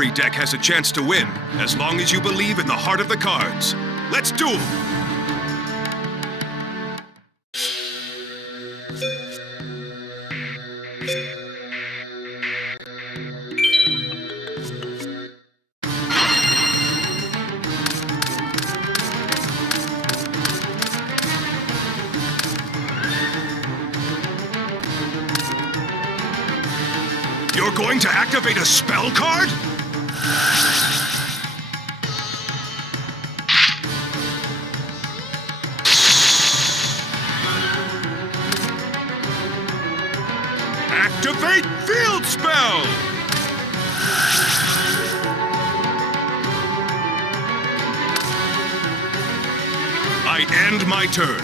Every deck has a chance to win, as long as you believe in the heart of the cards. Let's duel! You're going to activate a spell card? Activate field spell! I end my turn.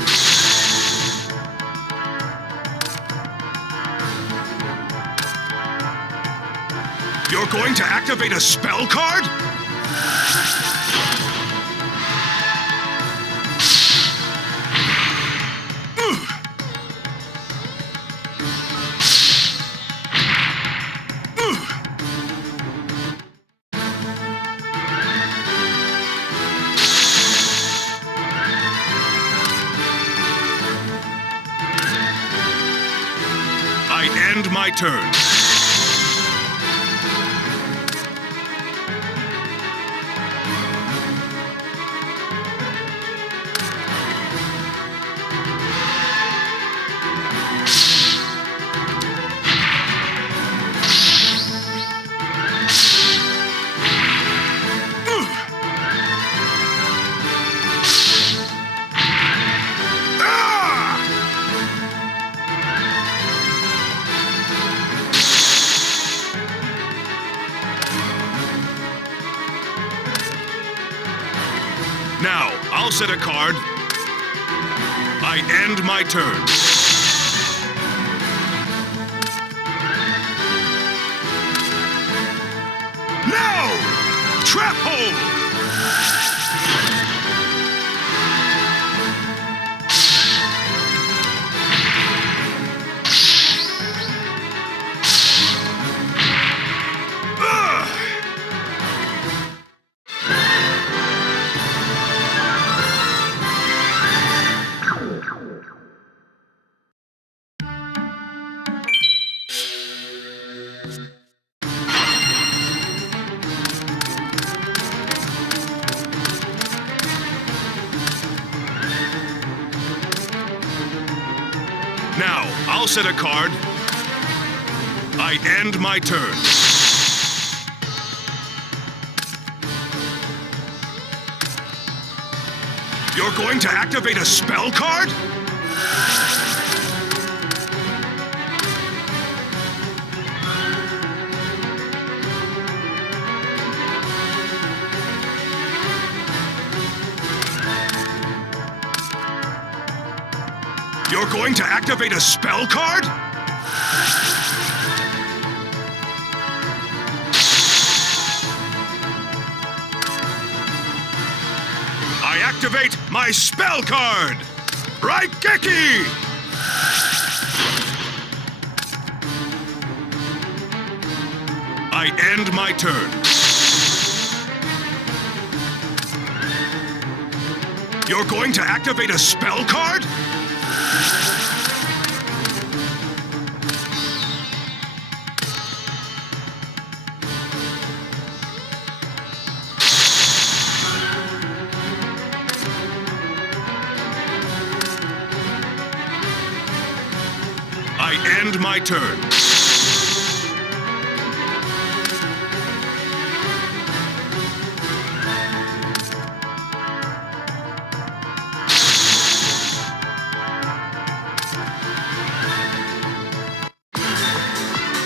You're going to activate a spell card? I end my turn. Now, I'll set a card. I end my turn. Now! Trap hole! Now, I'll set a card. I end my turn. You're going to activate a spell card? You're going to activate a spell card? I activate my spell card! Raigeki! I end my turn. You're going to activate a spell card? I end my turn.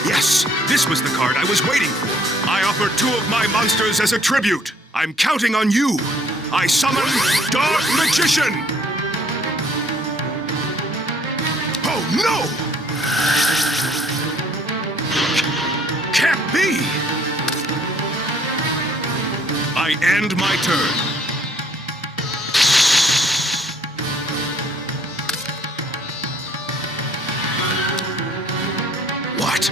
Yes, this was the card I was waiting for. I offer 2 of my monsters as a tribute. I'm counting on you. I summon Dark Magician. Oh, no! Can't be! I end my turn. What?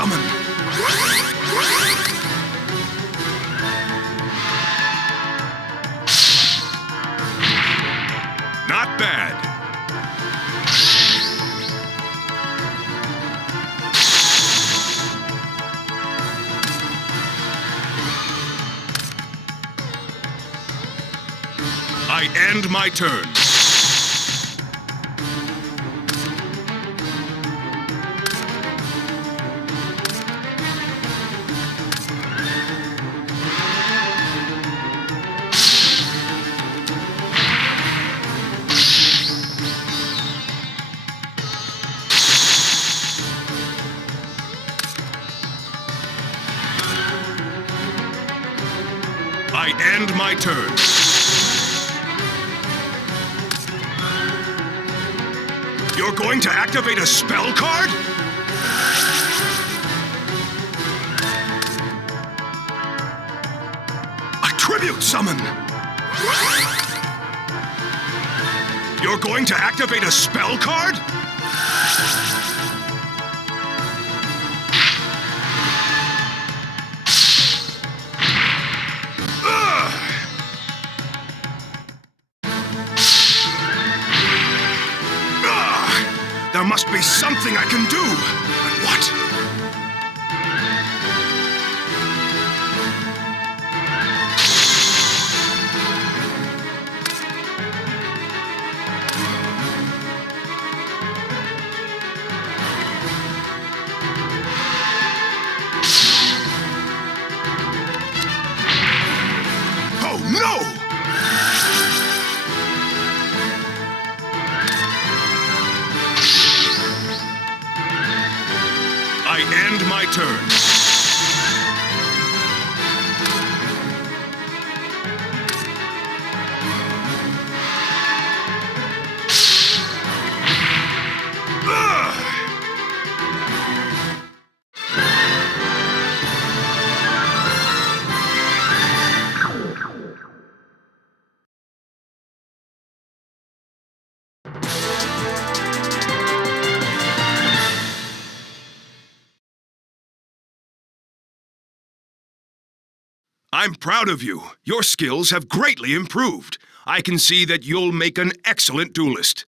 summon! Not bad. I end my turn. I end my turn. You're going to activate a spell card? A tribute summon! You're going to activate a spell card? There must be something I can do. But what? Oh no! I end my turn. I'm proud of you. Your skills have greatly improved. I can see that you'll make an excellent duelist.